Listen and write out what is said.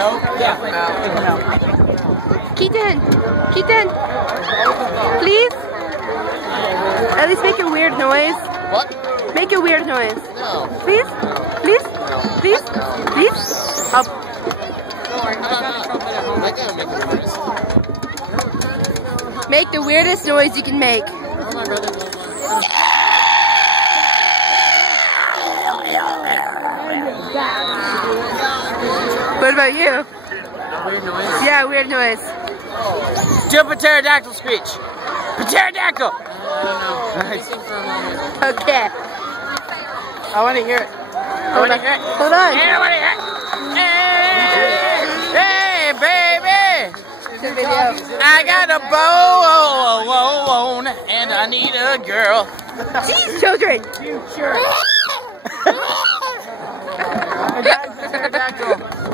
Yeah. Keaton! Keaton! Please? At least make a weird noise. What? Make a weird noise. No. Please? Please? Please? Please? Up. I gotta make a noise. Make the weirdest noise you can make. Oh, my brother. What about you? Weird noise? Yeah, weird noise. Do a pterodactyl screech. Pterodactyl! I don't know. Thinking for a moment. Okay. I want to hear it. I want to hear it. Hold on. Hey, I want to hear it. Hey, baby. It's a video. I got a bone and I need a girl. Jeez, children! Pterodactyl.